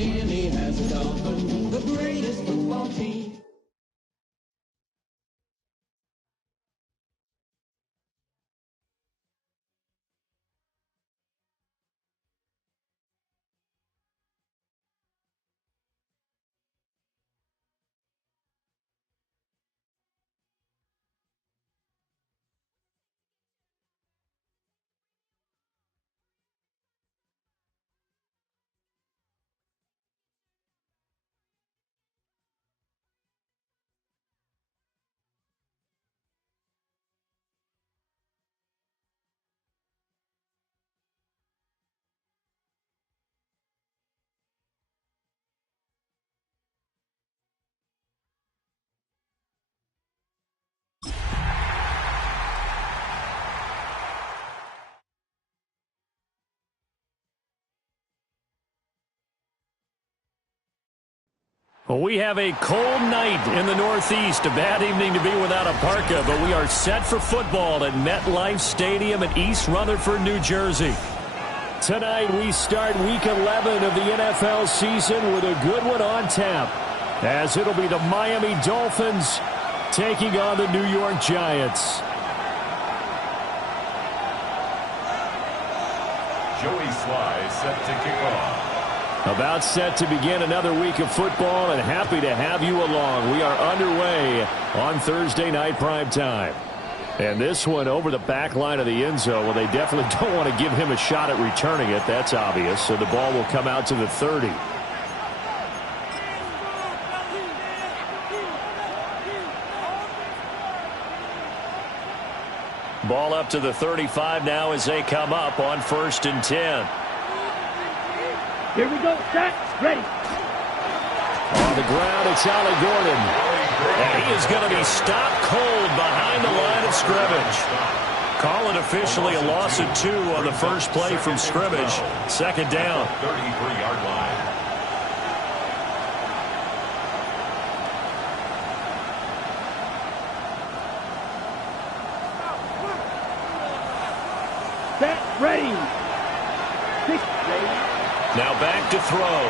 Miami has a Dolphin, the greatest football team. Well, we have a cold night in the Northeast. A bad evening to be without a parka, but we are set for football at MetLife Stadium in East Rutherford, New Jersey. Tonight, we start Week 11 of the NFL season with a good one on tap, as it'll be the Miami Dolphins taking on the New York Giants. Joey Sly set to kick off. About set to begin another week of football, and happy to have you along. We are underway on Thursday night primetime. And this one over the back line of the end zone. Well, they definitely don't want to give him a shot at returning it. That's obvious. So the ball will come out to the 30. Ball up to the 35 now as they come up on 1st and 10. Here we go, set, ready. On the ground, it's Ollie Gordon. And he is going to be stopped cold behind the line of scrimmage. Call it officially a loss of 2 on the first play from scrimmage. Second down. 33-yard line. Set, ready. Kick, ready. Now back to throw.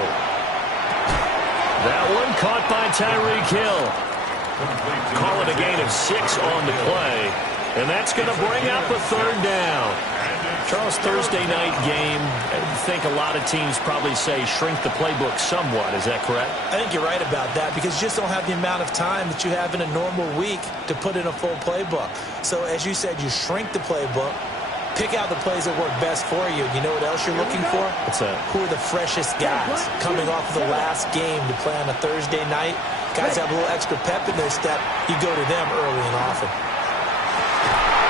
That one caught by Tyreek Hill. Call it a gain of 6 on the play. And that's going to bring up a 3rd down. Charles, Thursday night game, I think a lot of teams probably say shrink the playbook somewhat. Is that correct? I think you're right about that because you just don't have the amount of time that you have in a normal week to put in a full playbook. So as you said, you shrink the playbook. Pick out the plays that work best for you. You know what else you're looking for? What's that? Who are the freshest guys coming off of the last game to play on a Thursday night? Guys have a little extra pep in their step. You go to them early and often.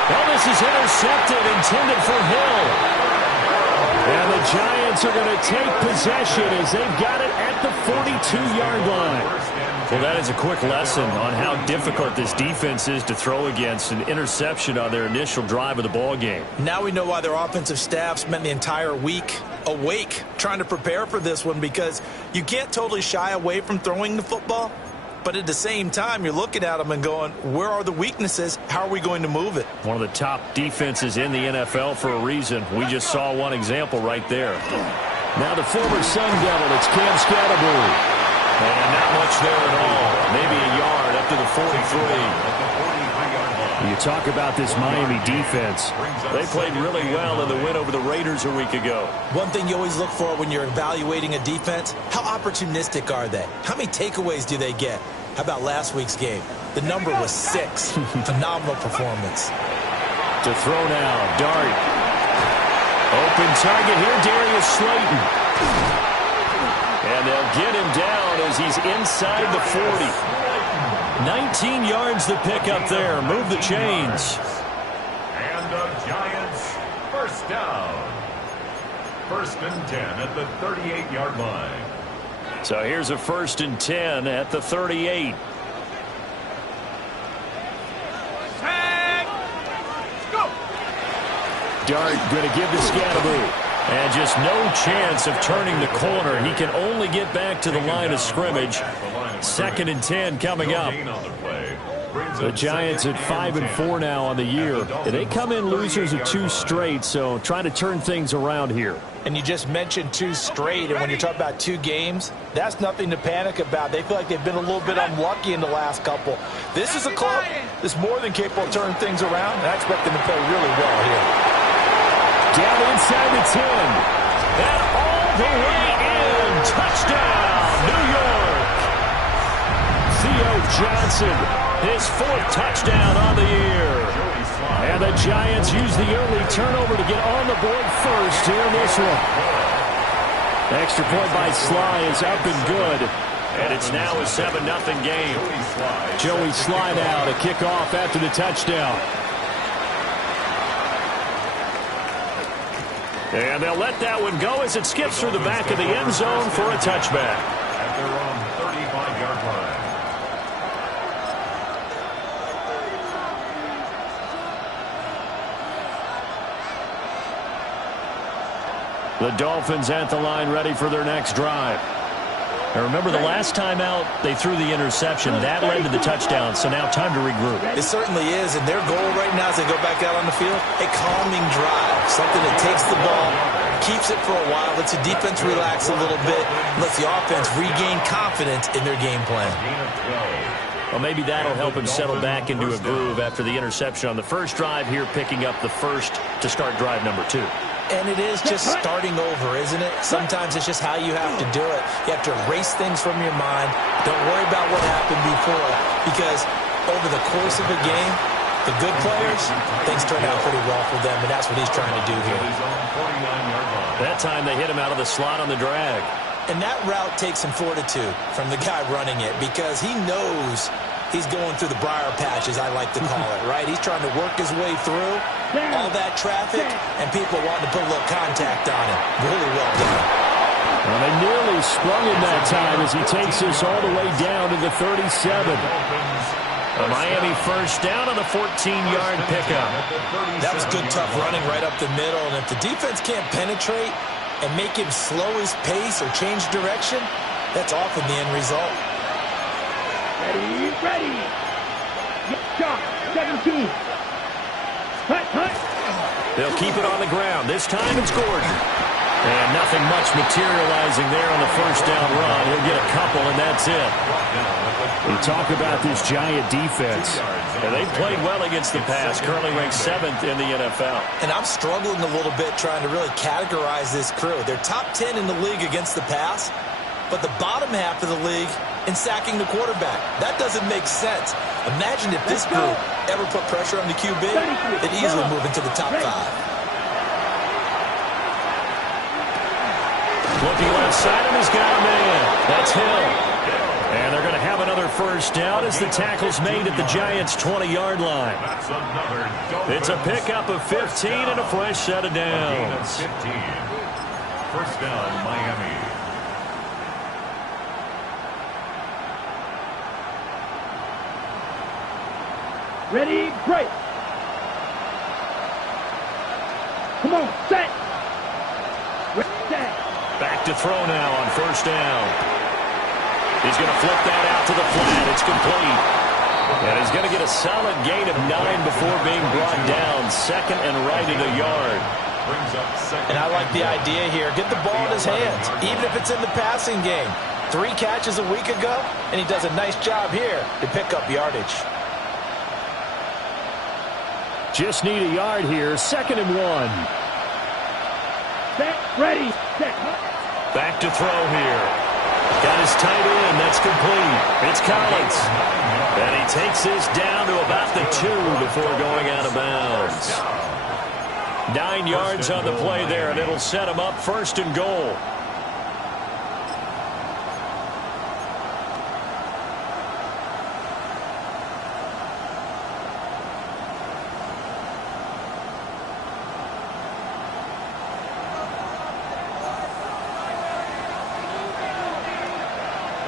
Well, this is intercepted, intended for Hill. And the Giants are going to take possession as they've got it at the 42-yard line. Well, that is a quick lesson on how difficult this defense is to throw against. An interception on their initial drive of the ball game. Now we know why their offensive staff spent the entire week awake trying to prepare for this one, because you can't totally shy away from throwing the football. But at the same time, you're looking at them and going, where are the weaknesses? How are we going to move it? One of the top defenses in the NFL for a reason. We just saw one example right there. Now the former Sun Devil, it's Cam Scatterbury. And not much there at all. Maybe a yard up to the 43. You talk about this Miami defense. They played really well in the win over the Raiders a week ago. One thing you always look for when you're evaluating a defense, how opportunistic are they? How many takeaways do they get? How about last week's game? The number was 6. Phenomenal performance. To throw now, Dart. Open target here, Darius Slayton. And they'll get him down as he's inside the 40. 19 yards to pick up there. Move the chains. And the Giants first down. 1st and 10 at the 38-yard line. So here's a 1st and 10 at the 38. Dart going to give to Scatterbury. And just no chance of turning the corner. He can only get back to the line of scrimmage. 2nd and 10 coming up. The Giants at 5-4 now on the year. They come in losers of 2 straight, so trying to turn things around here. And you just mentioned 2 straight, and when you're talking about 2 games, that's nothing to panic about. They feel like they've been a little bit unlucky in the last couple. This is a club that's more than capable of turning things around, and I expect them to play really well here. Down inside the 10. And all the way in. Touchdown, New York. Theo Johnson, his 4th touchdown on the year. And the Giants use the early turnover to get on the board first here in this one. Extra point by Sly is up and good. And it's now a 7-0 game. Joey Sly now to kick off after the touchdown. And they'll let that one go as it skips through the back of the end zone for a touchback. At their own 35-yard line. The Dolphins at the line ready for their next drive. Now remember, the last time out, they threw the interception. That led to the touchdown, so now time to regroup. It certainly is, and their goal right now as they go back out on the field, a calming drive, something that takes the ball, keeps it for a while, lets the defense relax a little bit, lets the offense regain confidence in their game plan. Well, maybe that'll help him settle back into a groove after the interception on the first drive here, picking up the first to start drive number 2. And it is just starting over, isn't it? Sometimes it's just how you have to do it. You have to erase things from your mind. Don't worry about what happened before, because over the course of a game, the good players, things turn out pretty well for them, and that's what he's trying to do here. That time they hit him out of the slot on the drag. And that route takes some fortitude from the guy running it, because he knows he's going through the briar patch, as I like to call it, right? He's trying to work his way through all that traffic, and people wanting to put a little contact on him. Really well done. Well, they nearly sprung him that time as he takes this all the way down to the 37. A Miami first down on the 14-yard pickup. That was good, tough running right up the middle, and if the defense can't penetrate and make him slow his pace or change direction, that's often the end result. Ready. Shot. 17. Hut. They'll keep it on the ground. This time it's Gordon. And nothing much materializing there on the first down run. He'll get a couple, and that's it. You talk about this Giant defense. And they've played well against the pass, currently ranked 7th in the NFL. And I'm struggling a little bit trying to really categorize this crew. They're top 10 in the league against the pass, but the bottom half of the league in sacking the quarterback. That doesn't make sense. Imagine if this group ever put pressure on the QB, they'd easily move into the top 5. Looking left side, and he's got a man. That's Hill. And they're going to have another first down as the tackle's made at the Giants' 20-yard line. It's a pickup of 15 and a fresh set of downs. 15. First down, Miami. Ready, break. Come on, set. Set. Back to throw now on first down. He's going to flip that out to the flat. It's complete. And he's going to get a solid gain of 9 before being brought down. Second and right at a yard. And I like the idea here. Get the ball in his hands, even if it's in the passing game. 3 catches a week ago, and he does a nice job here to pick up yardage. Just need a yard here. Second and 1. Set. Ready. Set. Back to throw here. Got his tight end. That's complete. It's Collins. And he takes this down to about the 2 before going out of bounds. 9 yards on the play there, and it'll set him up first and goal.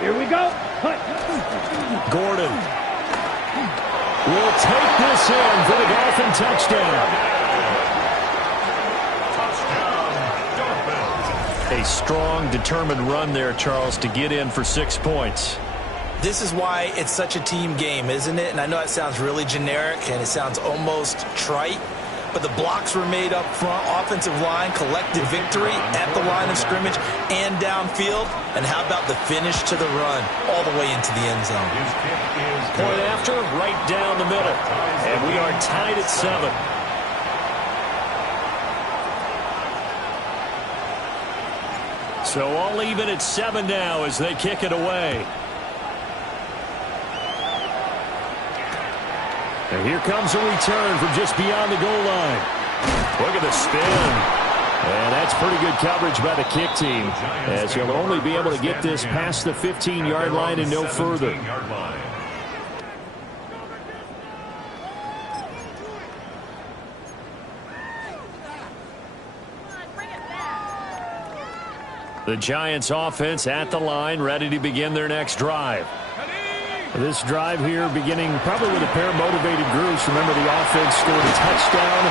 Here we go. Gordon will take this in for the Dolphin touchdown. A strong, determined run there, Charles, to get in for 6 points. This is why it's such a team game, isn't it? And I know that sounds really generic and it sounds almost trite, but the blocks were made up front, offensive line, collective victory at the line of scrimmage and downfield. And how about the finish to the run all the way into the end zone? Point after, right down the middle. And we are tied at 7. So all even at 7 now as they kick it away. And here comes a return from just beyond the goal line. Look at the spin. And that's pretty good coverage by the kick team, as he'll only be able to get this past the 15-yard line and no further. The Giants offense at the line, ready to begin their next drive. This drive here beginning probably with a pair of motivated groups. Remember, the offense scored a touchdown.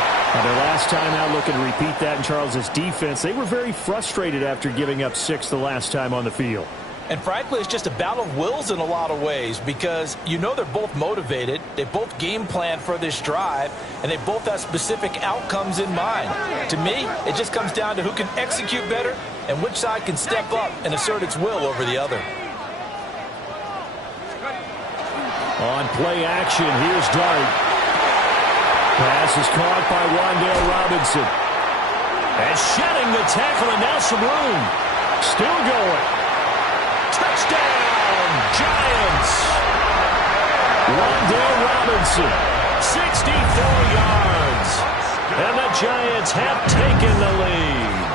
Their last time out, looking to repeat that in Charles's defense. They were very frustrated after giving up 6 the last time on the field. And frankly, it's just a battle of wills in a lot of ways, because you know they're both motivated. They both game plan for this drive, and they both have specific outcomes in mind. To me, it just comes down to who can execute better and which side can step up and assert its will over the other. On play action, here's Dart. Pass is caught by Wan'Dale Robinson. And shedding the tackle, and now some room. Still going. Touchdown, Giants. Wan'Dale Robinson, 64 yards. And the Giants have taken the lead.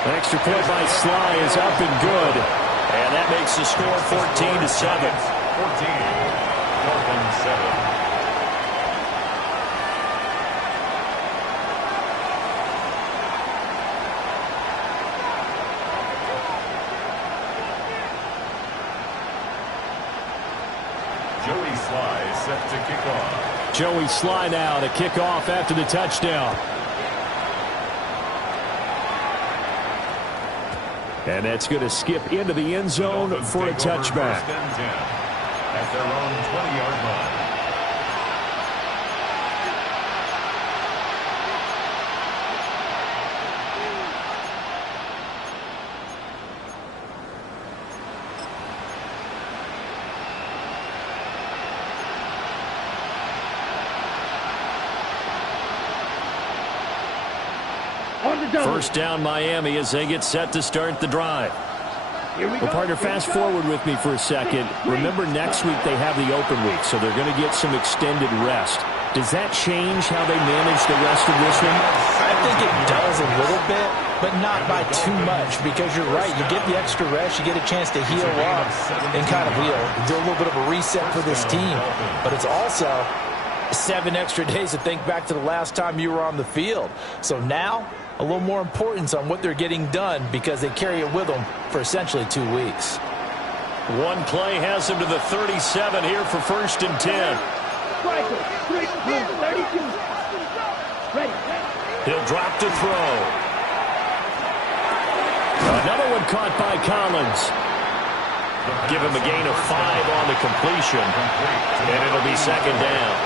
Extra point by Sly is up and good. And that makes the score 14-7. 14, 4-7. Joey Sly set to kick off. Joey Sly now to kick off after the touchdown. And that's going to skip into the end zone for a touchback. At their own 20-yard line. First down, Miami, as they get set to start the drive. Well, partner, fast forward with me for a second. Remember, next week they have the open week, so they're going to get some extended rest. Does that change how they manage the rest of this one? I think it does a little bit, but not by too much, because you're right. You get the extra rest, you get a chance to heal up and kind of do a little bit of a reset for this team. But it's also 7 extra days to think back to the last time you were on the field. So now, a little more importance on what they're getting done, because they carry it with them for essentially 2 weeks. One play has them to the 37 here for 1st and 10. He'll drop to throw. Another one caught by Collins. Give him a gain of 5 on the completion, and it'll be 2nd down.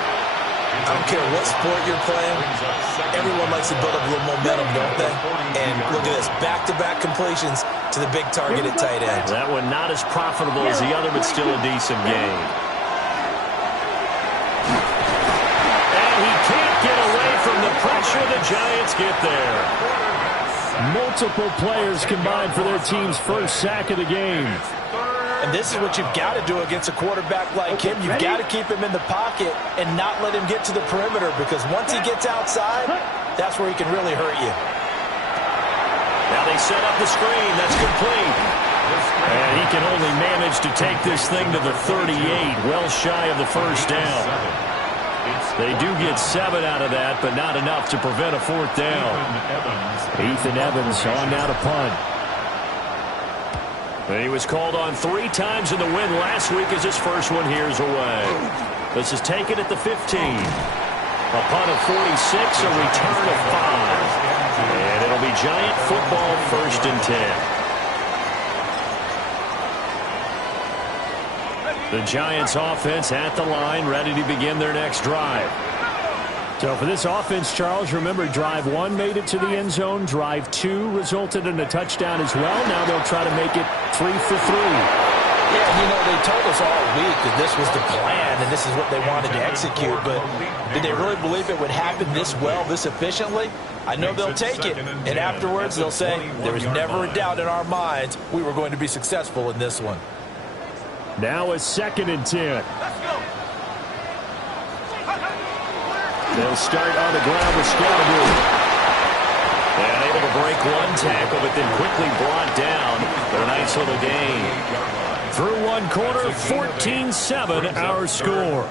I don't care what sport you're playing, everyone likes to build up a little momentum, don't they? And look at this, back-to-back completions to the big target at tight end. That one not as profitable as the other, but still a decent gain. And he can't get away from the pressure. The Giants get there. Multiple players combined for their team's first sack of the game. And this is what you've got to do against a quarterback like him. You've got to keep him in the pocket and not let him get to the perimeter, because once he gets outside, that's where he can really hurt you. Now they set up the screen. That's complete. And he can only manage to take this thing to the 38, well shy of the first down. They do get 7 out of that, but not enough to prevent a 4th down. Ethan Evans on now to punt. And he was called on 3 times in the win last week, as his first one here's away. This is taken at the 15. A punt of 46, a return of 5. And it'll It'll be Giant football, 1st and 10. The Giants offense at the line, ready to begin their next drive. So for this offense, Charles, remember, drive 1 made it to the end zone. Drive 2 resulted in a touchdown as well. Now they'll try to make it 3 for 3. Yeah, you know, they told us all week that this was the plan and this is what they wanted to execute, but did they really believe it would happen this well, this efficiently? I know they'll take it, and afterwards they'll say, there was never a doubt in our minds we were going to be successful in this one. Now a 2nd and 10. They'll start on the ground with Scalaboo. And able to break 1 tackle, but then quickly brought down for a nice little gain. Through 1 quarter, 14-7 our score.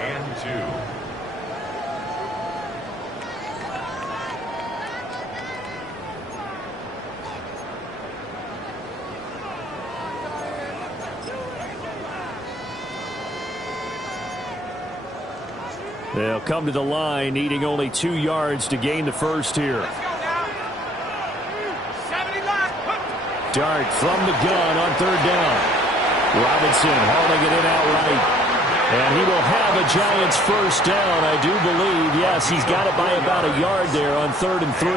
They'll come to the line, needing only 2 yards to gain the first here. Dart from the gun on 3rd down. Robinson hauling it in outright. And he will have a Giants first down, I do believe. Yes, he's got it by about a yard there on 3rd and 3.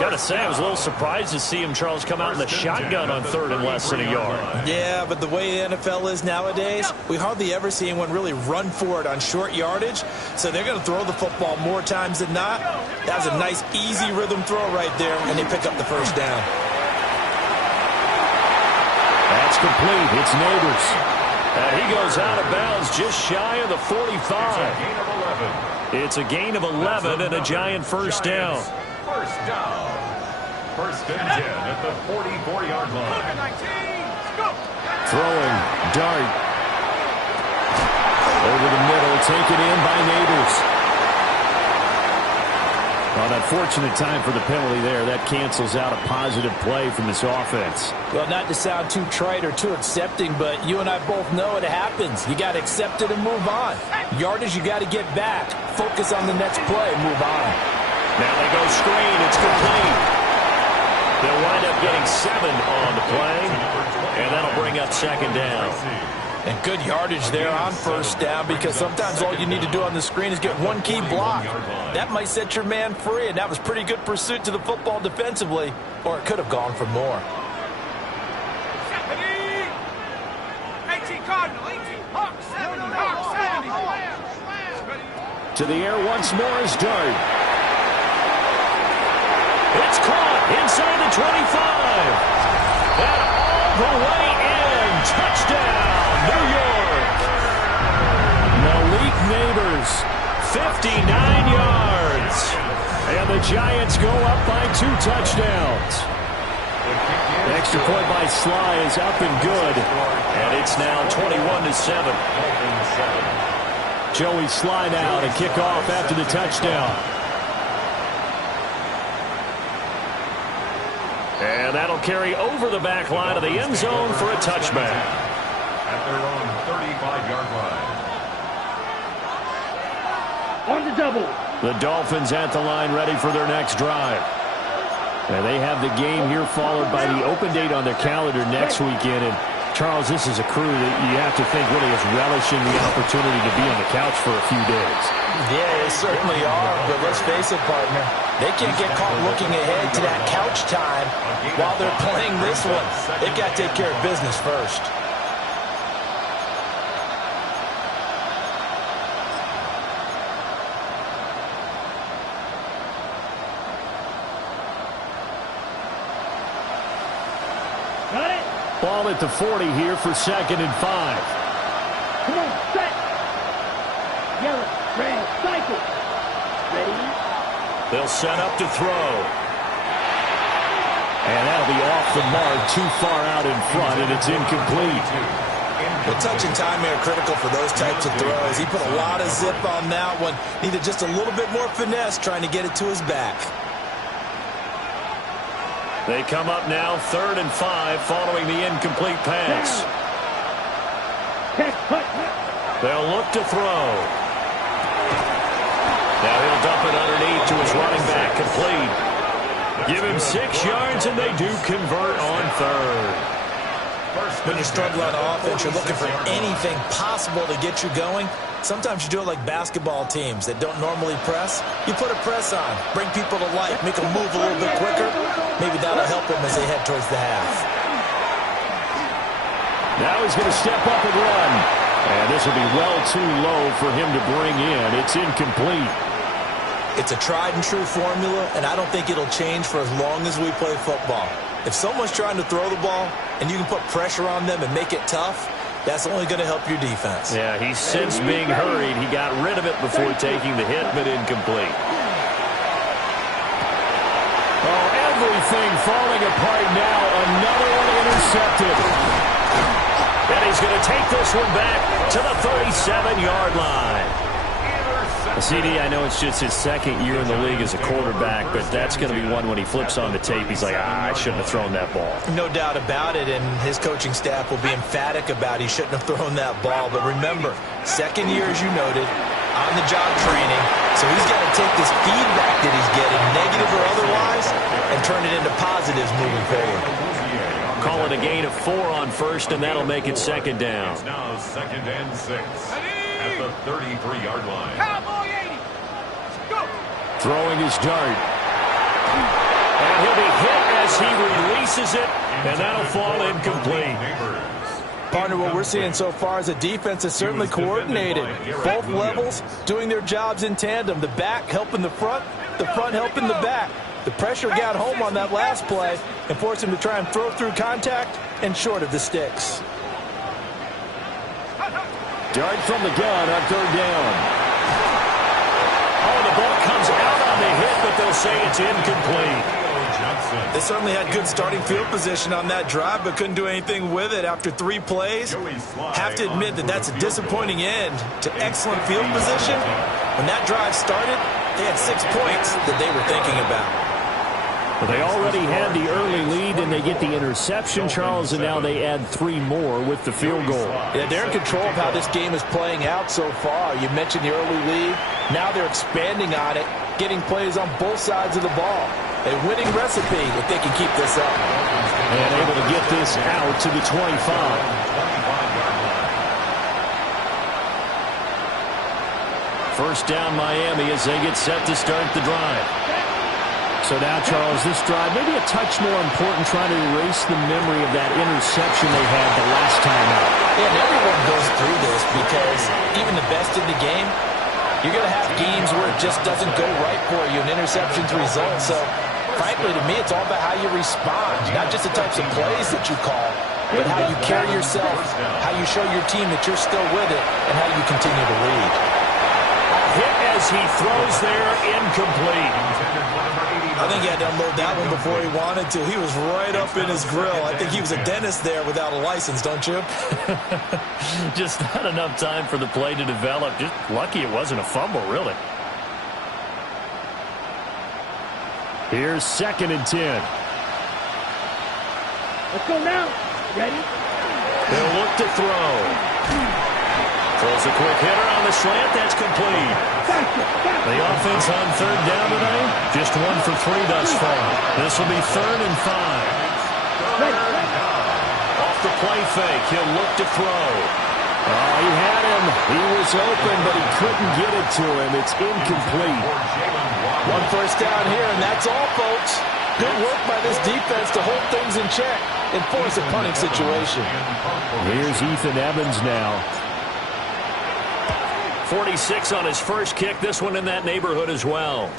Got to say, I was a little surprised to see him, Charles, come out in the shotgun on 3rd and less than a yard. Yeah, but the way the NFL is nowadays, we hardly ever see anyone really run for it on short yardage. So they're going to throw the football more times than not. That was a nice, easy rhythm throw right there, and they pick up the first down. That's complete. It's Neighbors. He goes out of bounds just shy of the 45. It's a gain of 11 and a Giant first down. First down. 1st and 10 at the 44-yard line. Throwing. Dart. Over the middle. Taken in by Neighbors. An unfortunate time for the penalty there. That cancels out a positive play from this offense. Well, not to sound too trite or too accepting, but you and I both know it happens. You got to accept it and move on. Yardage, you got to get back. Focus on the next play. Move on. Now they go screen. It's complete. They'll wind up getting 7 on the play, and that'll bring up 2nd down. And good yardage there on first down, because sometimes all you need to do on the screen is get 1 key block. That might set your man free, and that was pretty good pursuit to the football defensively, or it could have gone for more. 18 Cardinal, 18 Hawk 70, Hawk 70. To the air once more is Dart. It's caught inside the 25. And all the way in. Touchdown, New York. Malik Neighbors, 59 yards. And the Giants go up by 2 touchdowns. The extra point by Sly is up and good. And it's now 21-7. Joey Sly now to kick off after the touchdown. And that'll carry over the back line of the end zone for a touchback. At their own 35-yard line. On the double. The Dolphins at the line, ready for their next drive. And they have the game here followed by the open date on their calendar next weekend. And Charles, this is a crew that you have to think really is relishing the opportunity to be on the couch for a few days. Yeah, they certainly are, but let's face it, partner. They can't get caught looking ahead to that couch time while they're playing this one. They've got to take care of business first. Got it. Ball at the 40 here for 2nd and 5. Come on, set. Yellow, red, cycle. Ready? They'll set up to throw. And that'll be off the mark, too far out in front, and it's incomplete. Well, touch and time are critical for those types of throws. He put a lot of zip on that one. Needed just a little bit more finesse trying to get it to his back. They come up now 3rd and 5 following the incomplete pass. They'll look to throw. Now he'll dump it underneath to his running back, complete. Give him 6 yards, and they do convert on third. When you struggle on offense, you're looking for anything possible to get you going. Sometimes you do it like basketball teams that don't normally press. You put a press on, bring people to life, make them move a little bit quicker. Maybe that'll help them as they head towards the half. Now he's going to step up and run. And this will be well too low for him to bring in. It's incomplete. It's a tried and true formula, and I don't think it'll change for as long as we play football. If someone's trying to throw the ball and you can put pressure on them and make it tough, that's only going to help your defense. Yeah, he sensed being hurried. He got rid of it before taking the hit, but incomplete. Oh, everything falling apart now. Another one intercepted. And he's going to take this one back to the 37-yard line. CD, I know it's just his second year in the league as a quarterback, but that's going to be one when he flips on the tape. He's like, I shouldn't have thrown that ball. No doubt about it, and his coaching staff will be emphatic about he shouldn't have thrown that ball. But remember, second year, as you noted, on-the-job training, so he's got to take this feedback that he's getting, negative or otherwise, and turn it into positives moving forward. Call it a gain of 4 on first, and that'll make it second down. It's now 2nd and 6 at the 33-yard line. Cowboy 80. Go. Throwing his dart. And he'll be hit as he releases it, and that'll fall incomplete. Partner, what we're seeing so far is a defense that's certainly coordinated. Both levels doing their jobs in tandem. The back helping the front helping the back. The pressure got home on that last play and forced him to try and throw through contact and short of the sticks. Dart from the gun on third down. Oh, the ball comes out on the hit, but they'll say it's incomplete. They certainly had good starting field position on that drive, but couldn't do anything with it after 3 plays. Have to admit that that's a disappointing end to excellent field position. When that drive started, they had 6 points that they were thinking about. Well, they already had the early lead, and they get the interception, Charles, and now they add 3 more with the field goal. Yeah, they're in control of how this game is playing out so far. You mentioned the early lead. Now they're expanding on it, getting plays on both sides of the ball. A winning recipe if they can keep this up. And able to get this out to the 25. First down, Miami, as they get set to start the drive. So now, Charles, this drive maybe a touch more important, trying to erase the memory of that interception they had the last time out. Yeah, and everyone goes through this because even the best in the game, you're going to have games where it just doesn't go right for you, and interceptions result. So, frankly, to me, it's all about how you respond, not just the types of plays that you call, but how you carry yourself, how you show your team that you're still with it, and how you continue to lead. Hit as he throws there, incomplete. I think he had to unload that one before he wanted to. He was right up in his grill. I think he was a dentist there without a license, don't you? Just not enough time for the play to develop. Just lucky it wasn't a fumble, really. Here's 2nd and 10. Let's go now. Ready? They'll look to throw. Throws a quick hitter on the slant. That's complete. The offense on third down today, just 1 for 3 thus far. This will be 3rd and 5. Off the play fake, he'll look to throw. Oh, he had him. He was open, but he couldn't get it to him. It's incomplete. 1 first down here, and that's all, folks. Good work by this defense to hold things in check and force a punting situation. Here's Ethan Evans now. 46 on his first kick. This one in that neighborhood as well.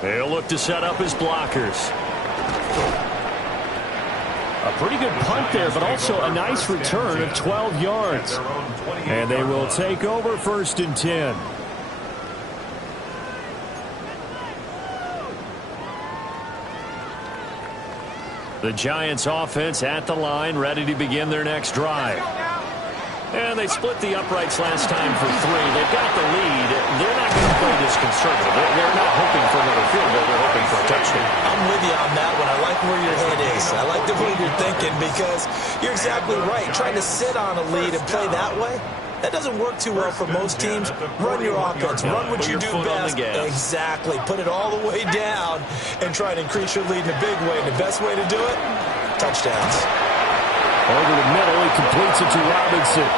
He'll look to set up his blockers. A pretty good punt there, but also a nice return of 12 yards. And they will take over 1st and 10. The Giants offense at the line, ready to begin their next drive. And they split the uprights last time for 3. They've got the lead. They're not going to play this conservative. They're not hoping for another field goal. They're hoping for a touchdown. I'm with you on that one. I like where your head is. I like the way you're thinking because you're exactly right. Trying to sit on a lead and play that way, That doesn't work too well for most teams. Run your offense. Run what you do best. Exactly. Put it all the way down and try to increase your lead in a big way. And the best way to do it, touchdowns. Over the middle, he completes it to Robinson.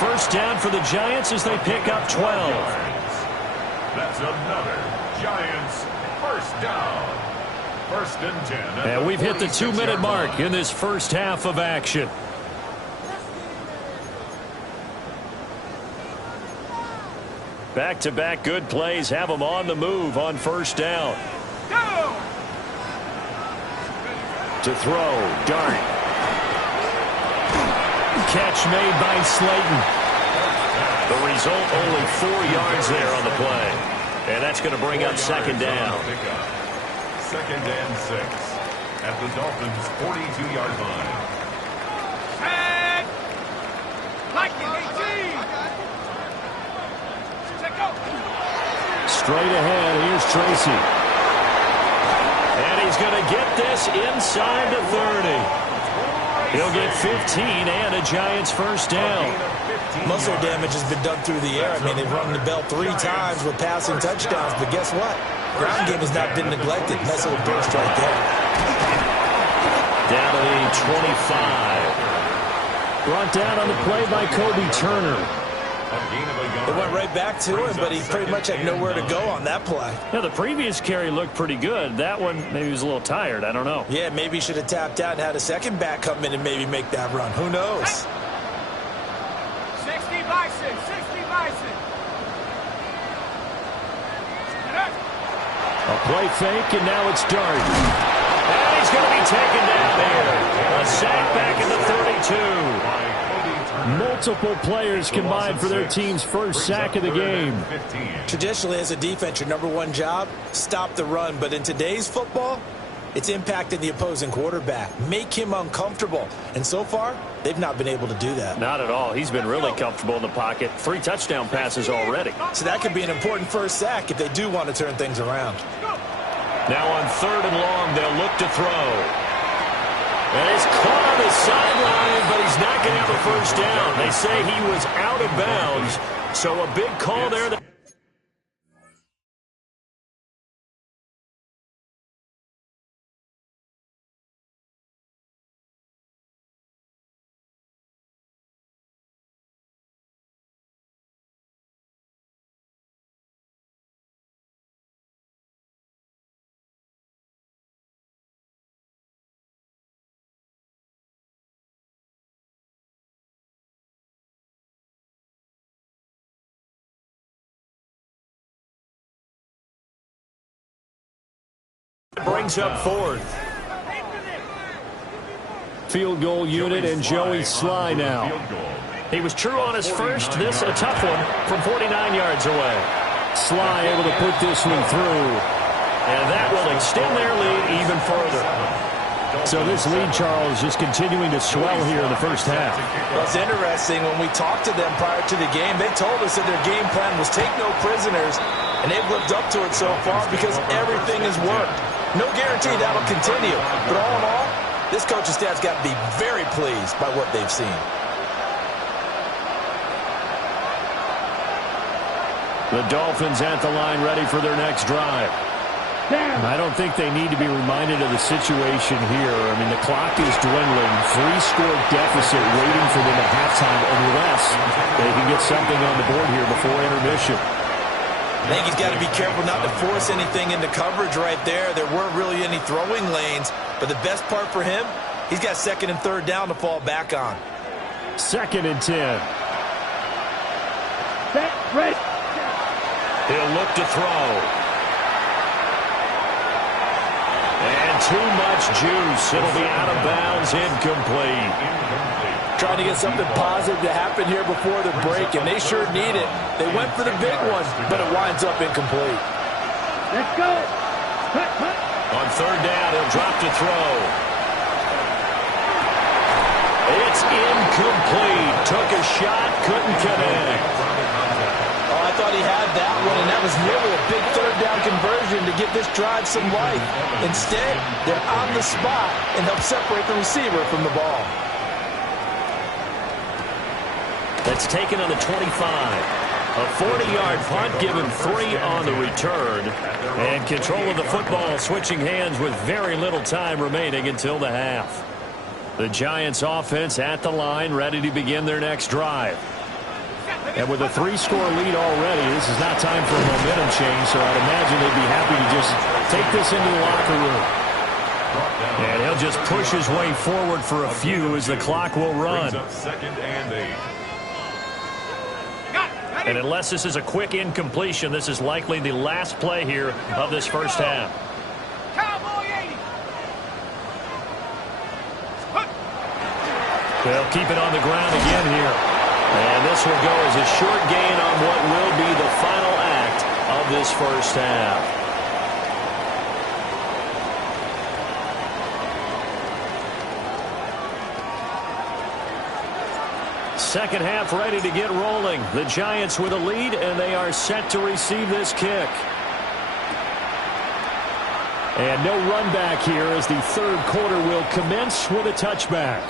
First down for the Giants as they pick up 12. That's another Giants first down. First and 10. And we've hit the 2-minute mark in this first half of action. Back-to-back good plays have them on the move on first down. Go! To throw, Dart. Catch made by Slayton. The result, only 4 yards there on the play. And that's going to bring up second down. Second and 6 at the Dolphins' 42-yard line. Tag! Like it, 18! Check out! Straight ahead, here's Tracy. And he's going to get this inside the 30. He'll get 15 and a Giants first down. Muscle damage has been done through the air. I mean, they've rung the bell 3 times with passing touchdowns, but guess what? Ground game has not been neglected. Nice little burst right there. Down to the 25. Brought down on the play by Kobe Turner. It went right back to him, but he pretty much had nowhere to go on that play. Yeah, the previous carry looked pretty good. That one, maybe he was a little tired. I don't know. Yeah, maybe he should have tapped out and had a second back come in and maybe make that run. Who knows? 60 Bison! 60 Bison! A play fake, and now it's Dart. And he's going to be taken down here. A sack back at the 32. Multiple players combined for their team's first sack of the game. Traditionally, as a defense, your number one job, stop the run. But in today's football, it's impacting the opposing quarterback. Make him uncomfortable. And so far, they've not been able to do that. Not at all. He's been really comfortable in the pocket. 3 touchdown passes already. So that could be an important first sack if they do want to turn things around. Now on 3rd and long, they'll look to throw. And he's caught on the sideline, but he's not going to have a first down. They say he was out of bounds, so a big call there. Brings up 4th. Field goal unit and Joey Sly now. He was true on his first. This a tough one from 49 yards away. Sly able to put this one through. And that will extend their lead even further. So this lead, Charles, just continuing to swell here in the first half. Well, it's interesting. When we talked to them prior to the game, they told us that their game plan was take no prisoners, and they've lived up to it so far because everything has worked. No guarantee that'll continue, but all in all, this coaching staff's got to be very pleased by what they've seen. The Dolphins at the line ready for their next drive. I don't think they need to be reminded of the situation here. I mean, the clock is dwindling. 3-score deficit waiting for them at halftime unless they can get something on the board here before intermission. I think he's got to be careful not to force anything into coverage right there. There weren't really any throwing lanes, but the best part for him, he's got 2nd and 3rd down to fall back on. 2nd and 10. Set, ready. He'll look to throw. And too much juice. It'll be out of bounds, incomplete. Trying to get something positive to happen here before the break, and they sure need it. They went for the big one, but it winds up incomplete. Let's go. Cut, cut. On 3rd down, he'll drop to throw. It's incomplete. Took a shot, couldn't connect. Oh, I thought he had that one, and that was nearly a big 3rd down conversion to give this drive some life. Instead, they're on the spot and help separate the receiver from the ball. The It's taken on the 25. A 40-yard punt, given 3 on the return. And control of the football switching hands with very little time remaining until the half. The Giants offense at the line, ready to begin their next drive. And with a 3-score lead already, this is not time for a momentum change, so I'd imagine they'd be happy to just take this into the locker room. And he'll just push his way forward for a few as the clock will run. And unless this is a quick incompletion, this is likely the last play here of this first half. They'll keep it on the ground again here. And this will go as a short gain on what will be the final act of this first half. Second half ready to get rolling. The Giants with a lead, and they are set to receive this kick. And no run back here as the third quarter will commence with a touchback.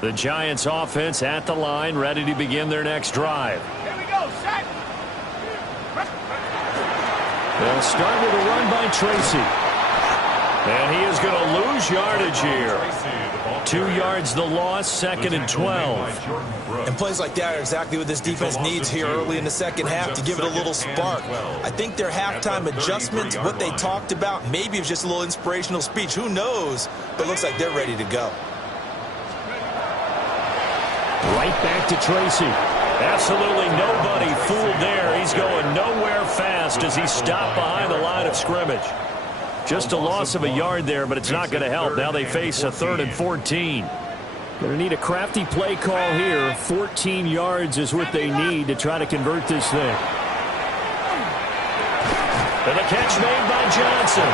The Giants offense at the line, ready to begin their next drive. Here we go, set. They'll start with a run by Tracy. And he is going to lose yardage here. 2 yards the loss, 2nd and 12. And plays like that are exactly what this defense needs here early in the second half to give it a little spark. I think their halftime adjustments, what they talked about, maybe it was just a little inspirational speech. Who knows? But it looks like they're ready to go. Right back to Tracy. Absolutely nobody fooled there. He's going nowhere fast as he stopped behind the line of scrimmage. Just a loss of a yard there, but it's not going to help. Now they face a 3rd and 14. Going to need a crafty play call here. 14 yards is what they need to try to convert this thing. And the catch made by Johnson.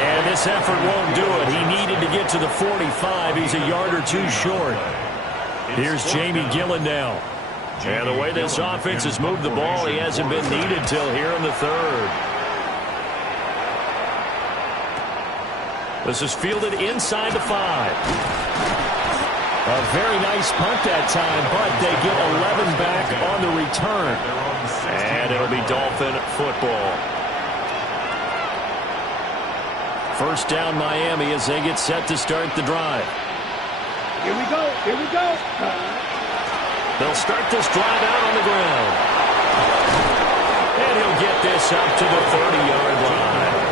And this effort won't do it. He needed to get to the 45. He's a yard or 2 short. Here's Jamie Gillen now. And the way this offense has moved the ball, he hasn't been needed till here in the 3rd. This is fielded inside the 5. A very nice punt that time, but they get 11 back on the return. And it'll be Dolphin football. First down Miami as they get set to start the drive. Here we go, here we go. They'll start this drive out on the ground. And he'll get this up to the 30-yard line.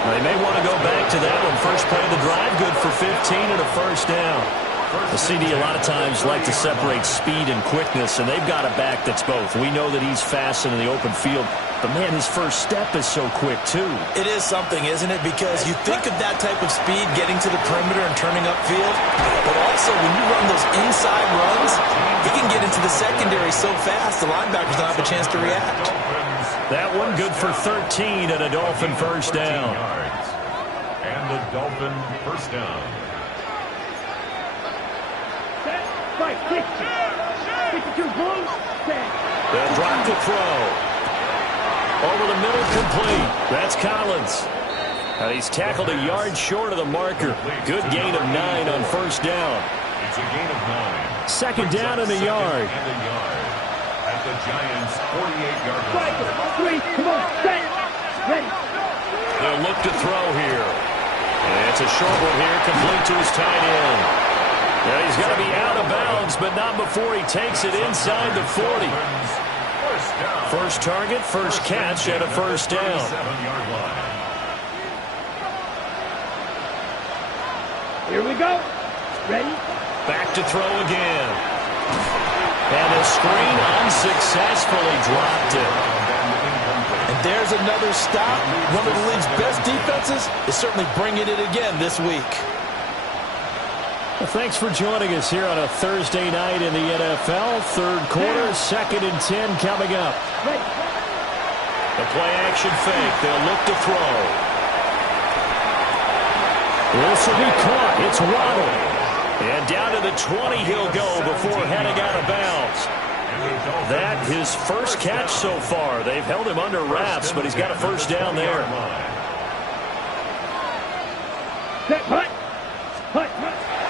They may want to go back to that one. First play of the drive, good for 15 and a first down. The CD a lot of times like to separate speed and quickness, and they've got a back that's both. We know that he's fast in the open field, but, man, his first step is so quick, too. It is something, isn't it? Because you think of that type of speed getting to the perimeter and turning upfield, but also when you run those inside runs, he can get into the secondary so fast the linebackers don't have a chance to react. That one good for 13 and a Dolphin first down. And the Dolphin first down. Set, fight, 52 Bulls, set. They'll drop to throw. Over the middle, complete. That's Collins. And he's tackled a yard short of the marker. Good gain of 9 on first down. It's a gain of 9. Second down and a yard. At the Giants' 48-yard line. 3, come on, set, ready. They'll look to throw here. And it's a short one here, complete to his tight end. Now he's got to be out of bounds, but not before he takes it inside the 40. First target, first catch, and a first down. Here we go. Ready? Back to throw again. And the screen unsuccessfully dropped it. And there's another stop. One of the league's best defenses is certainly bringing it again this week. Well, thanks for joining us here on a Thursday night in the NFL. Third quarter, 2nd and 10 coming up. The play action fake. They'll look to throw. This will be caught. It's Waddle. And down to the 20 he'll go before heading out of bounds. That his first catch so far. They've held him under wraps, but he's got a first down there. set, hut.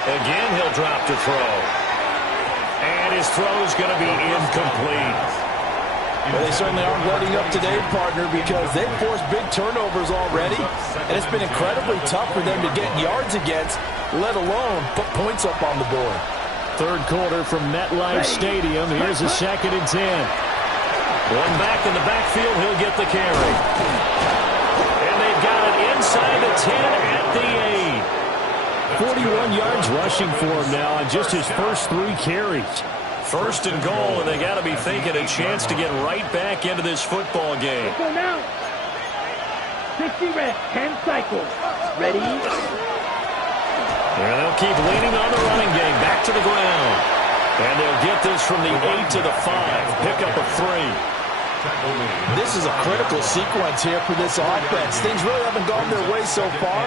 Again, he'll drop to throw. And his throw's going to be incomplete. Well, they certainly aren't letting up today, partner, because they've forced big turnovers already, and it's been incredibly tough for them to get yards against, let alone put points up on the board. Third quarter from MetLife Stadium. Here's a 2nd and 10. One back in the backfield. He'll get the carry. And they've got it inside the 10 at the 8. 41 yards rushing for him now on just his first 3 carries. First and goal, and they got to be thinking a chance to get right back into this football game. Let's go now. 60 reps, 10 cycles. Ready? And they'll keep leaning on the running game. Back to the ground. And they'll get this from the 8 to the 5. Pick up a 3. This is a critical sequence here for this offense. Things really haven't gone their way so far.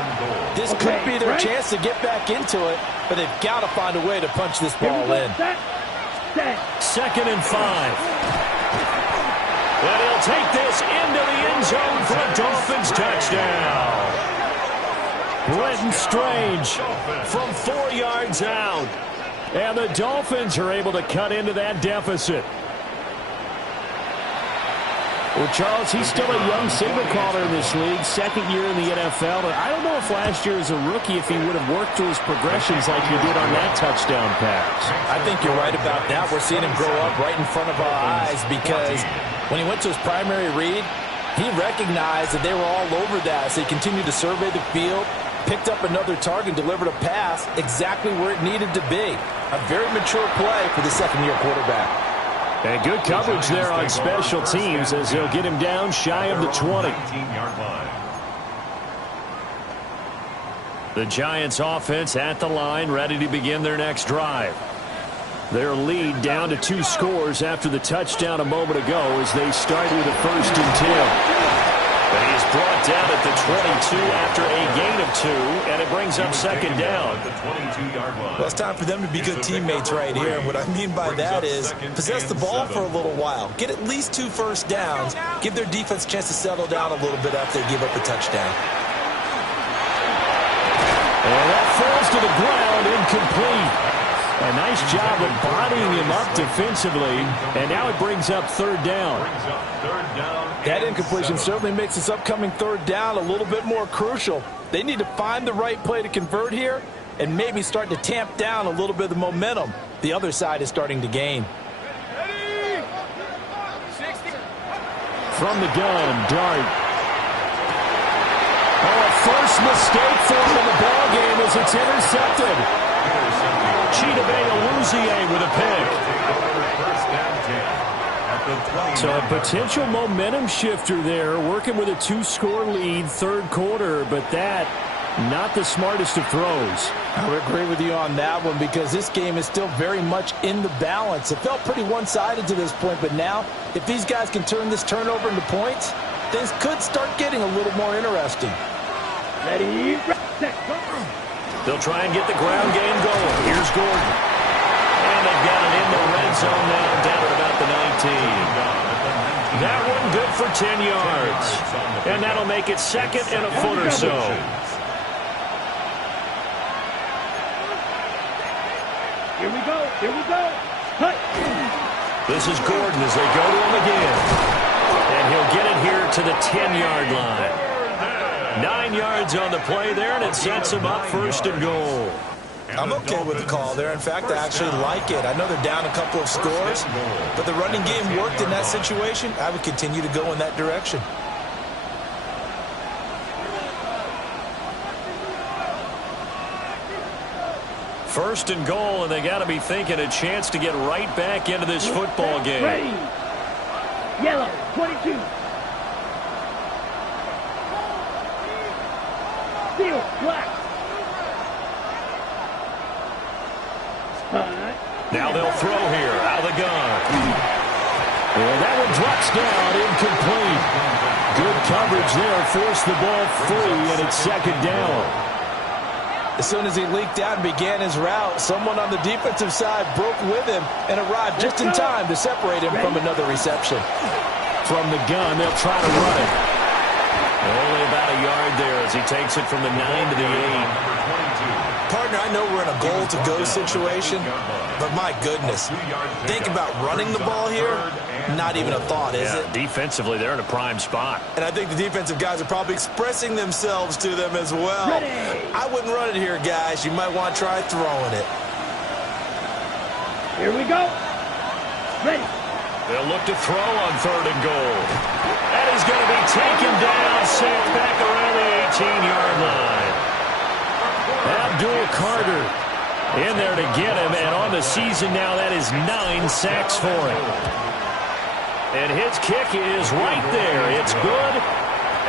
This could be their chance to get back into it, but they've got to find a way to punch this ball in. 2nd and 5. And he'll take this into the end zone for a Dolphins touchdown. Brenton Strange from 4 yards out. And the Dolphins are able to cut into that deficit. Well, Charles, he's still a young signal caller in this league, 2nd year in the NFL. But I don't know if last year as a rookie, if he would have worked through his progressions like he did on that touchdown pass. I think you're right about that. We're seeing him grow up right in front of our eyes because when he went to his primary read, he recognized that they were all over that. So he continued to survey the field, picked up another target, delivered a pass exactly where it needed to be. A very mature play for the 2nd-year quarterback. And good coverage there on special teams as they'll get him down shy of the 20. The Giants offense at the line, ready to begin their next drive. Their lead down to 2 scores after the touchdown a moment ago as they start with a 1st and 10. And he's brought down at the 22 after a gain of 2, and it brings up 2nd down. Well, it's time for them to be good teammates right here. And what I mean by that is possess the ball for a little while. Get at least 2 first downs. Give their defense a chance to settle down a little bit after they give up a touchdown. And that falls to the ground, incomplete. A nice job of bodying him up defensively, and now it brings up 3rd down. That incompletion certainly makes this upcoming 3rd down a little bit more crucial. They need to find the right play to convert here and maybe start to tamp down a little bit of the momentum the other side is starting to gain. From the gun, Dart. Oh, a first mistake for him in the ballgame as it's intercepted. Chidobe Awuzie with a pick. So a potential momentum shifter there, working with a 2-score lead, 3rd quarter, but that, not the smartest of throws. I would agree with you on that one because this game is still very much in the balance. It felt pretty one-sided to this point, but now, if these guys can turn this turnover into points, things could start getting a little more interesting. Ready, set, go. They'll try and get the ground game going. Here's Gordon. And they've got it in the red zone now, down at about the 19. That one good for 10 yards. And that'll make it 2nd and a foot or so. Here we go, here we go. Hut. This is Gordon as they go to him again. And he'll get it here to the 10-yard line. 9 yards on the play there, and it sets him up 1st and goal. I'm okay with the call there. In fact, I actually like it. I know they're down a couple of scores, but the running game worked in that situation. I would continue to go in that direction. First and goal, and they got to be thinking a chance to get right back into this football game. Ready. Yellow, 22. Steel, black. Now they'll throw here, out of the gun. And that one drops down, incomplete. Good coverage there, forced the ball free, and it's 2nd down. As soon as he leaked out and began his route, someone on the defensive side broke with him and arrived just in time to separate him from another reception. From the gun, they'll try to run it. Only about a yard there as he takes it from the 9 to the 8. Partner, I know we're in a goal-to-go situation, but my goodness, think about running the ball here. Not even a thought, is it? Defensively, they're in a prime spot. And I think the defensive guys are probably expressing themselves to them as well. Ready. I wouldn't run it here, guys. You might want to try throwing it. Here we go. Ready. They'll look to throw on 3rd and goal. That is going to be taken down, safe back around the 18-yard line. Abdul Carter in there to get him, and on the season now, that is 9 sacks for him. And his kick is right there. It's good,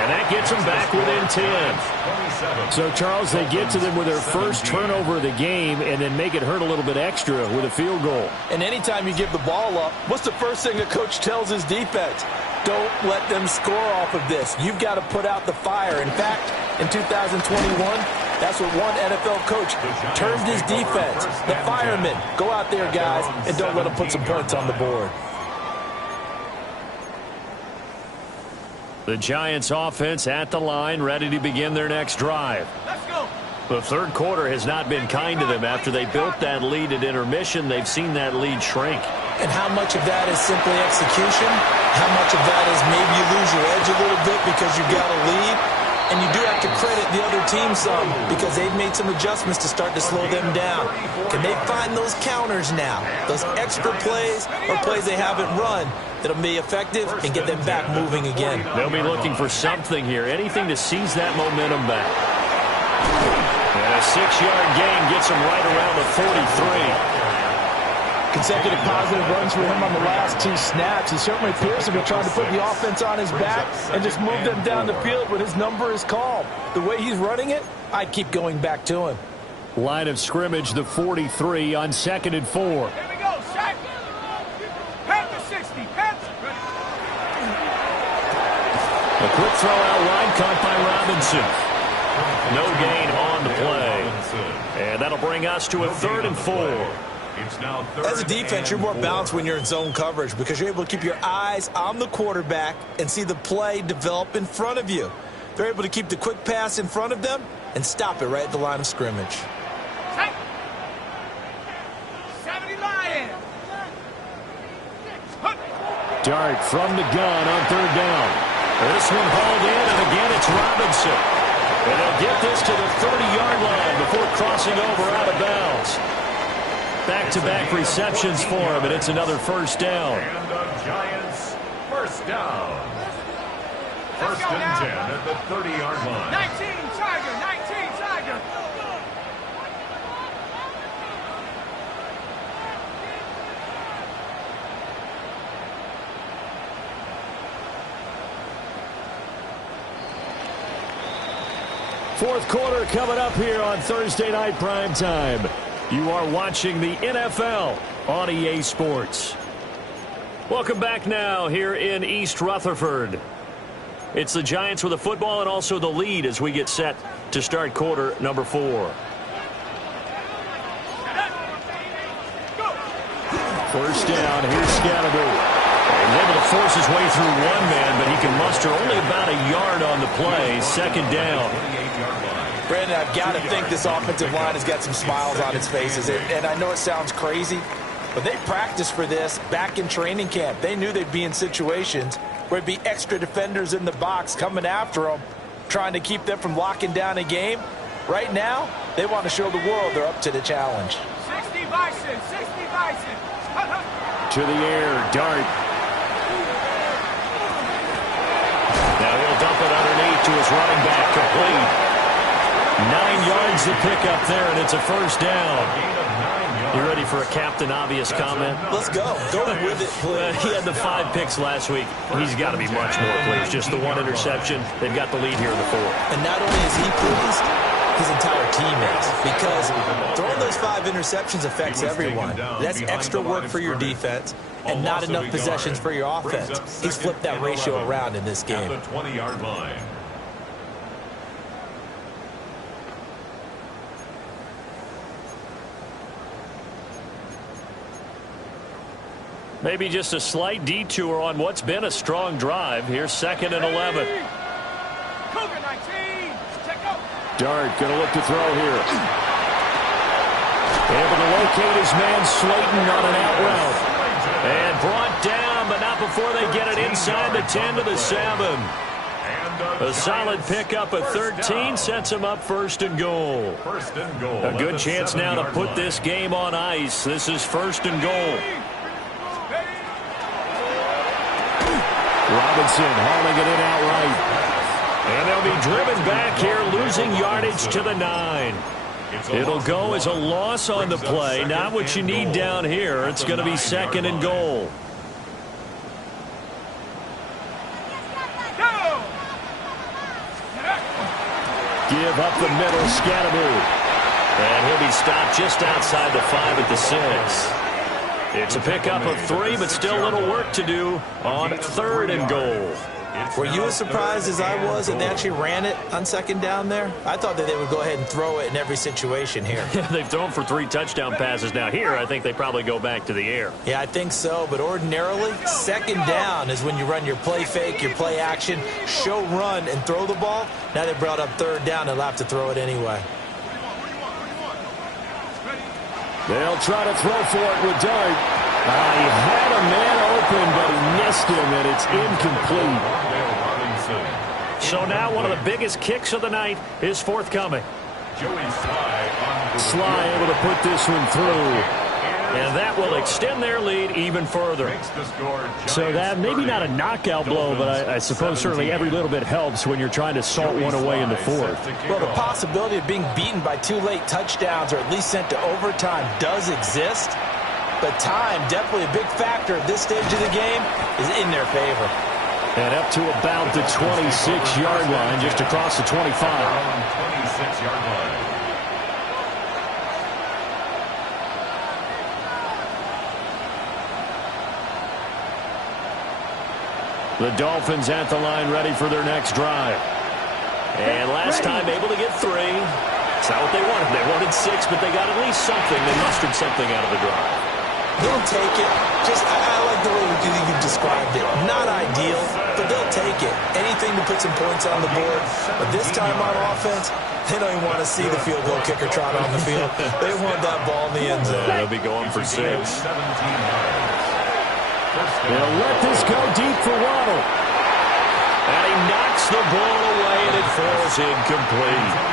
and that gets him back within 10. So, Charles, they get to them with their first turnover of the game and then make it hurt a little bit extra with a field goal. And anytime you give the ball up, what's the first thing a coach tells his defense? Don't let them score off of this. You've got to put out the fire. In fact, in 2021, that's what one NFL coach termed his defense. The firemen. Go out there, guys, and don't let them put some points on the board. The Giants offense at the line, ready to begin their next drive. Let's go. The third quarter has not been kind to them. After they built that lead at intermission, they've seen that lead shrink. And how much of that is simply execution? How much of that is maybe you lose your edge a little bit because you got a lead? And you do have to credit the other team some because they've made some adjustments to start to slow them down. Can they find those counters now? Those extra plays or plays they haven't run that'll be effective and get them back moving again? They'll be looking for something here, anything to seize that momentum back. And a 6-yard gain gets him right around the 43. Consecutive positive runs for him on the last 2 snaps. He certainly appears to be trying to put the offense on his back and just move them down the field when his number is called. The way he's running it, I'd keep going back to him. Line of scrimmage, the 43 on 2nd and 4. Here we go. Sack. Panther 60. Panther. A quick throw out wide, caught by Robinson. No gain on the play. And that'll bring us to a 3rd and 4. As a defense, you're more balanced when you're in zone coverage because you're able to keep your eyes on the quarterback and see the play develop in front of you. They're able to keep the quick pass in front of them and stop it right at the line of scrimmage. 70 Lions. Dart from the gun on 3rd down. This one hauled in, and again it's Robinson. And they'll get this to the 30-yard line before crossing over out of bounds. Back-to-back receptions for him, and it's another 1st down. And the Giants, 1st down. 1st and 10 at the 30-yard line. 19 Tiger. 19 Tiger. Fourth quarter coming up here on Thursday Night Primetime. You are watching the NFL on EA Sports. Welcome back now here in East Rutherford. It's the Giants with the football and also the lead as we get set to start quarter number 4. First down, here's Scatterby. He's able to force his way through one man, but he can muster only about a yard on the play. 2nd down. Brandon, I've got to think this offensive line has got some smiles on its faces. And I know it sounds crazy, but they practiced for this back in training camp. They knew they'd be in situations where it'd be extra defenders in the box coming after them, trying to keep them from locking down a game. Right now, they want to show the world they're up to the challenge. 60 Bison. 60 Bison. To the air, Dart. Now he'll dump it underneath to his running back, complete. 9 yards to pick up there, and it's a 1st down. You ready for a Captain Obvious comment? Let's go. Go with it, please. He had the 5 picks last week. He's got to be much more pleased. Just the 1 interception. They've got the lead here in the 4th. And not only is he pleased, his entire team is. Because throwing those 5 interceptions affects everyone. That's extra work for your defense and not enough possessions for your offense. He's flipped that ratio around in this game. At the 20-yard line. Maybe just a slight detour on what's been a strong drive. Here's 2nd and 11. Dart going to look to throw here. Able to locate his man Slayton on an out route. And brought down, but not before they get it inside the 10 to the 7. A solid pickup of 13 sets him up first and goal. A good chance now to put this game on ice. This is first and goal. Robinson hauling it in outright. And they'll be driven back here, losing yardage to the 9. It'll go as a loss on the play. Not what you need down here. It's going to be second and goal. Give up the middle, Scatteroo. And he'll be stopped just outside the 5 at the 6. It's a pickup of 3, but still a little work to do on third and goal. Were you as surprised as I was that they actually ran it on second down there? I thought that they would go ahead and throw it in every situation here. They've thrown for 3 touchdown passes now. Here, I think they probably go back to the air. Yeah, I think so. But ordinarily, second down is when you run your play fake, your play action, show run, and throw the ball. Now they brought up third down. They'll have to throw it anyway. They'll try to throw for it with Dart. He had a man open, but he missed him, and it's incomplete. So now one of the biggest kicks of the night is forthcoming. Sly able to put this one through. And that will extend their lead even further. So that maybe not a knockout blow, but I suppose certainly every little bit helps when you're trying to salt one away in the fourth. Well, the possibility of being beaten by 2 late touchdowns or at least sent to overtime does exist. But time, definitely a big factor at this stage of the game, is in their favor. And up to about the 26-yard line, just across the 25. 26-yard line. The Dolphins at the line, ready for their next drive. And last time able to get 3. It's not what they wanted. They wanted 6, but they got at least something. They mustered something out of the drive. They'll take it. I like the way you described it. Not ideal, but they'll take it. Anything to put some points on the board. But this time on offense, they don't even want to see the field goal kicker trot on the field. They want that ball in the end zone. They'll be going for 6. They'll let this go deep for Waddle. And he knocks the ball away, and it falls incomplete.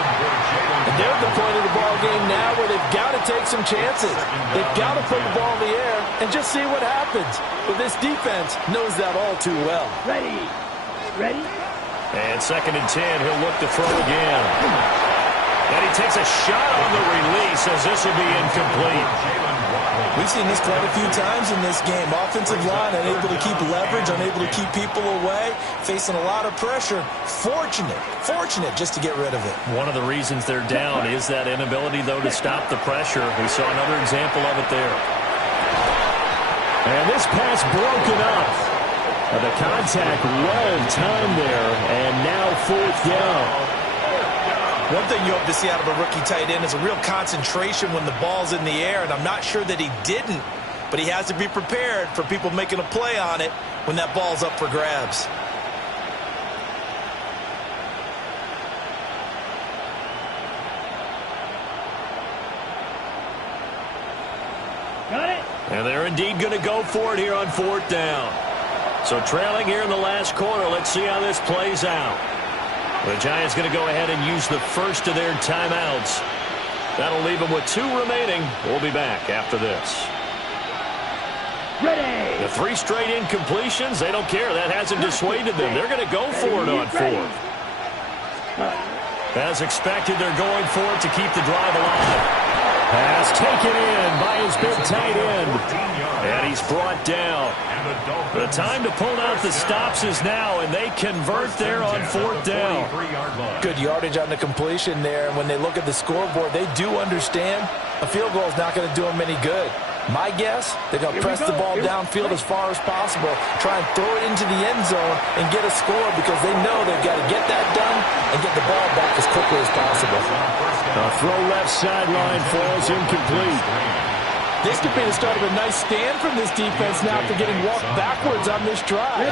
And they're at the point of the ball game now where they've got to take some chances. They've got to put the ball in the air and just see what happens. But this defense knows that all too well. Ready. And second and 10, he'll look to throw again. And he takes a shot on the release as this will be incomplete. We've seen this quite a few times in this game. Offensive line unable to keep leverage, unable to keep people away, facing a lot of pressure. Fortunate just to get rid of it. One of the reasons they're down is that inability, though, to stop the pressure. We saw another example of it there. And this pass broken up. The contact well timed there, and now fourth down. One thing you hope to see out of a rookie tight end is a real concentration when the ball's in the air, and I'm not sure that he didn't, but he has to be prepared for people making a play on it when that ball's up for grabs. Got it. And they're indeed going to go for it here on fourth down. So trailing here in the last quarter, let's see how this plays out. The Giants going to go ahead and use the first of their timeouts. That'll leave them with 2 remaining. We'll be back after this. Ready. The 3 straight incompletions, they don't care. That hasn't dissuaded them. They're going to go for it on fourth. As expected, they're going for it to keep the drive alive. Pass taken in by his big tight end. And he's brought down. The time to pull out the stops is now, and they convert there on fourth down. Good yardage on the completion there. And when they look at the scoreboard, they do understand a field goal is not going to do them any good. My guess, they're going to press the ball downfield as far as possible, try and throw it into the end zone and get a score because they know they've got to get that done and get the ball back as quickly as possible. A throw left sideline falls incomplete. This could be the start of a nice stand from this defense now after getting walked backwards on this drive.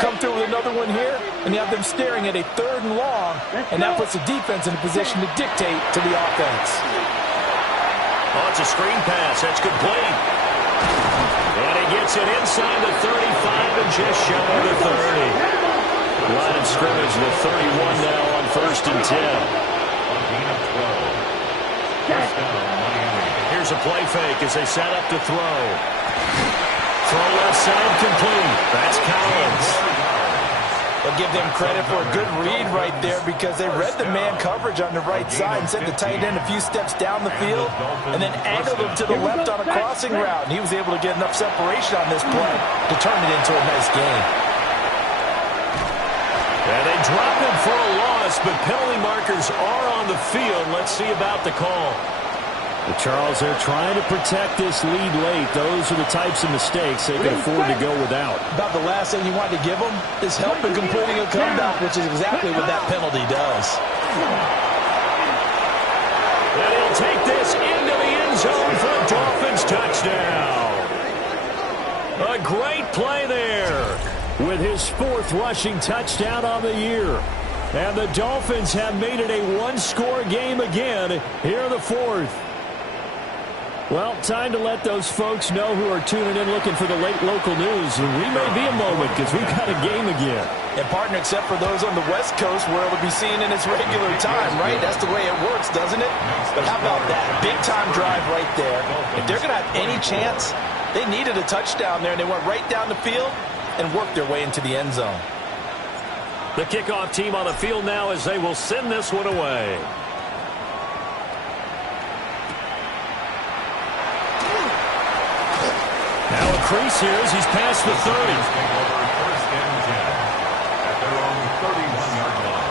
Come through with another one here, and you have them staring at a 3rd and long, and that puts the defense in a position to dictate to the offense. Oh, it's a screen pass. That's complete. And he gets it inside the 35 and just shy of the 30. Line of scrimmage, the 31 now on 1st and 10. Here's a play fake as they set up to throw. Throw left side complete. That's Collins. I'll give them credit for a good read right there because they read the man coverage on the right side and sent the tight end a few steps down the field and then angled him to the left on a crossing route. And he was able to get enough separation on this play to turn it into a nice game. And they drop him for a loss, but penalty markers are on the field. Let's see about the call. Well, Charles, they're trying to protect this lead late. Those are the types of mistakes they can afford to go without. About the last thing you want to give them is help in completing a comeback, which is exactly what that penalty does. And he'll take this into the end zone for a Dolphins touchdown. A great play there with his 4th rushing touchdown on the year. And the Dolphins have made it a 1-score game again here in the 4th. Well, time to let those folks know who are tuning in looking for the late local news. And we may be a moment because we've got a game again. And, partner, except for those on the West Coast where it'll be seen in its regular time, right? That's the way it works, doesn't it? But how about that? Big-time drive right there. If they're going to have any chance, they needed a touchdown there, and they went right down the field and worked their way into the end zone. The kickoff team on the field now as they will send this one away. Now a crease here as he's past the 30. First and 10 at their own 31-yard line.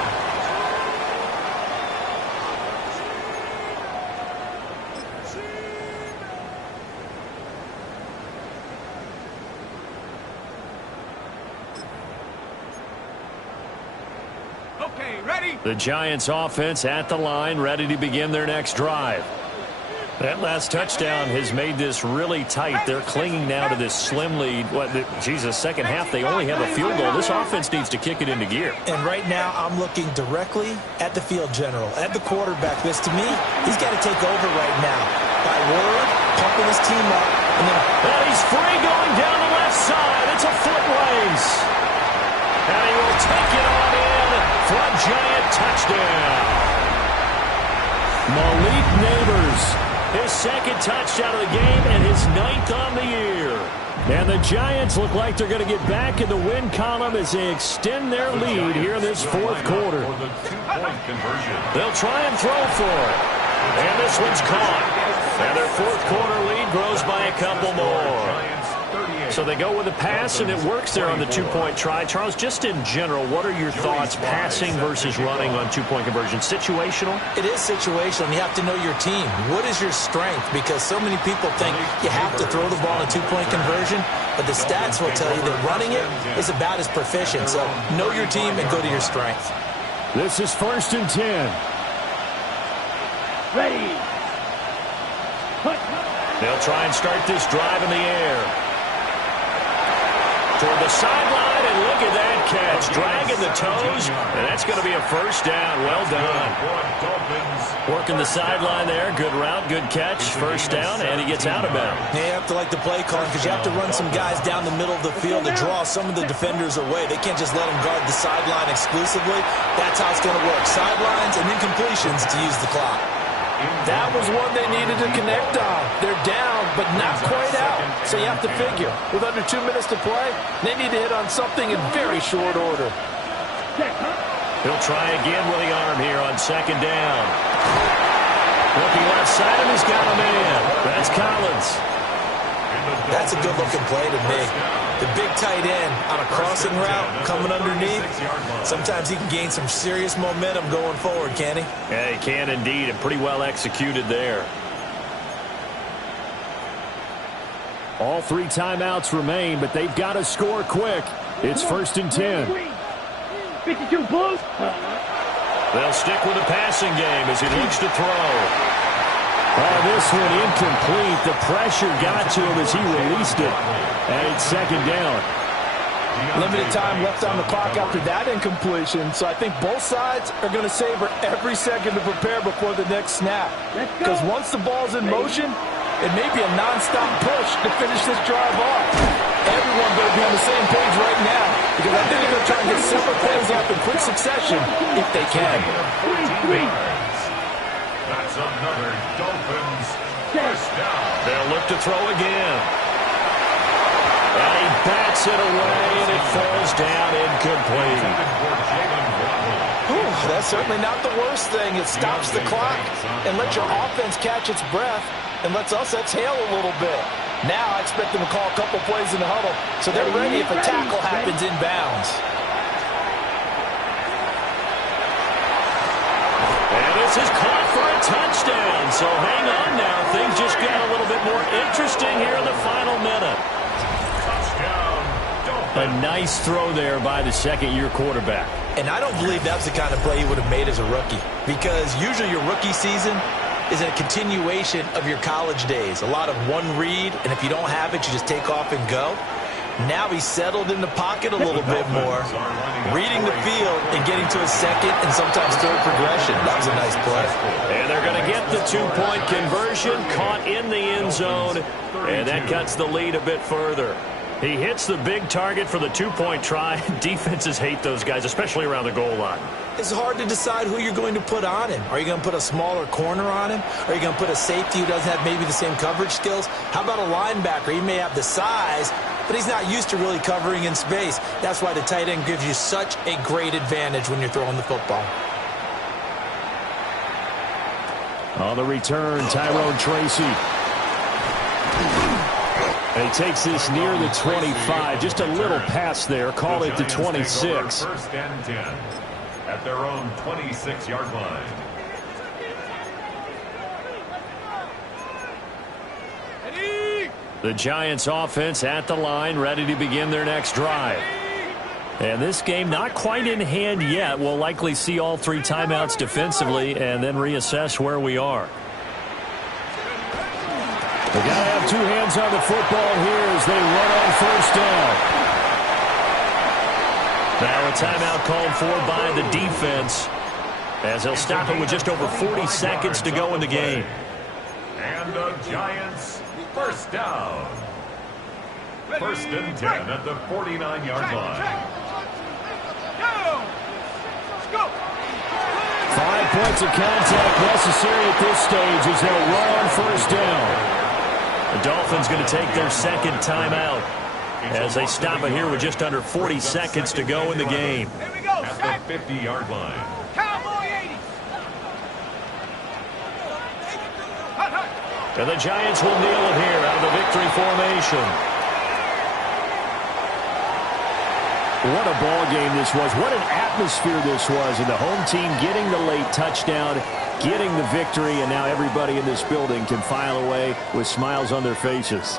Okay, ready? The Giants offense at the line, ready to begin their next drive. That last touchdown has made this really tight. They're clinging now to this slim lead. Second half, they only have a field goal. This offense needs to kick it into gear. And right now, I'm looking directly at the field general, at the quarterback. Because to me, he's got to take over right now. By word, pumping his team up. And he's free going down the left side. It's a foot race. And he will take it on in for a Giant touchdown. Malik Neighbors. His 2nd touchdown of the game and his 9th on the year. And the Giants look like they're going to get back in the win column as they extend their lead here in this 4th quarter. They'll try and throw for it. And this one's caught. And their 4th quarter lead grows by a couple more. So they go with a pass, and it works there on the 2-point try. Charles, just in general, what are your thoughts passing versus running on 2-point conversion? Situational? It is situational, and you have to know your team. What is your strength? Because so many people think you have to throw the ball in a 2-point conversion, but the stats will tell you that running it is about as proficient. So know your team and go to your strength. This is 1st and 10. Ready. They'll try and start this drive in the air. Toward the sideline, and look at that catch. Dragging the toes, and that's going to be a 1st down. Well done. Working the sideline there. Good route, good catch. 1st down, and he gets out of bounds. Yeah, you have to like the play calling because you have to run some guys down the middle of the field to draw some of the defenders away. They can't just let them guard the sideline exclusively. That's how it's going to work. Sidelines and then completions to use the clock. That was one they needed to connect on. They're down, but not quite out. So you have to figure, with under 2 minutes to play, they need to hit on something in very short order. He'll try again with the arm here on 2nd down. Looking left side, and he's got a man. That's Collins. That's a good-looking play to me. The big tight end on a crossing route coming underneath. Sometimes he can gain some serious momentum going forward, can't he? Yeah, he can indeed, and pretty well executed there. All 3 timeouts remain, but they've got to score quick. It's 1st and 10. 52 Blues. They'll stick with the passing game as he looks to throw. Oh, this one incomplete. The pressure got to him as he released it. And it's second down. Limited time left on the clock after that incompletion, so I think both sides are going to savor every second to prepare before the next snap. Because once the ball's in motion, it may be a non-stop push to finish this drive off. Everyone better be on the same page right now, because I think they're going to try and get several plays off in quick succession if they can. That's another Dolphins first down. They'll look to throw again. And he bats it away, and it falls down incomplete. Ooh, that's certainly not the worst thing. It stops the clock and lets your offense catch its breath and lets us exhale a little bit. Now I expect them to call a couple plays in the huddle so they're ready if a tackle happens inbounds. And this is caught for a touchdown. So hang on now. Things just got a little bit more interesting here in the final minute. A nice throw there by the second-year quarterback. And I don't believe that's the kind of play he would have made as a rookie, because usually your rookie season is a continuation of your college days. A lot of one read, and if you don't have it, you just take off and go. Now he's settled in the pocket a little bit more, reading the field and getting to a second and sometimes third progression. That was a nice play. And they're going to get the two-point conversion, caught in the end zone, and that cuts the lead a bit further. He hits the big target for the two-point try. Defenses hate those guys, especially around the goal line. It's hard to decide who you're going to put on him. Are you going to put a smaller corner on him? Are you going to put a safety who doesn't have maybe the same coverage skills? How about a linebacker? He may have the size, but he's not used to really covering in space. That's why the tight end gives you such a great advantage when you're throwing the football. On the return, Tyrone Tracy. And he takes this near the 25. Just a little pass there. Call it the 26. First and 10 at their own 26-yard line. The Giants offense at the line, ready to begin their next drive. And this game not quite in hand yet. We'll likely see all three timeouts defensively and then reassess where we are. They got to have two hands on the football here as they run on first down. Now a timeout called for by the defense as they'll stop it with just over 40 seconds to go in the game. And the Giants first down. First and 10 at the 49-yard line. 5 points of contact necessary at this stage as they'll run on first down. The Dolphins going to take their second timeout as they stop it here with just under 40 seconds to go in the game. At the 50-yard line. And the Giants will kneel it here out of the victory formation. What a ball game this was. What an atmosphere this was. And the home team getting the late touchdown, getting the victory, and now everybody in this building can file away with smiles on their faces.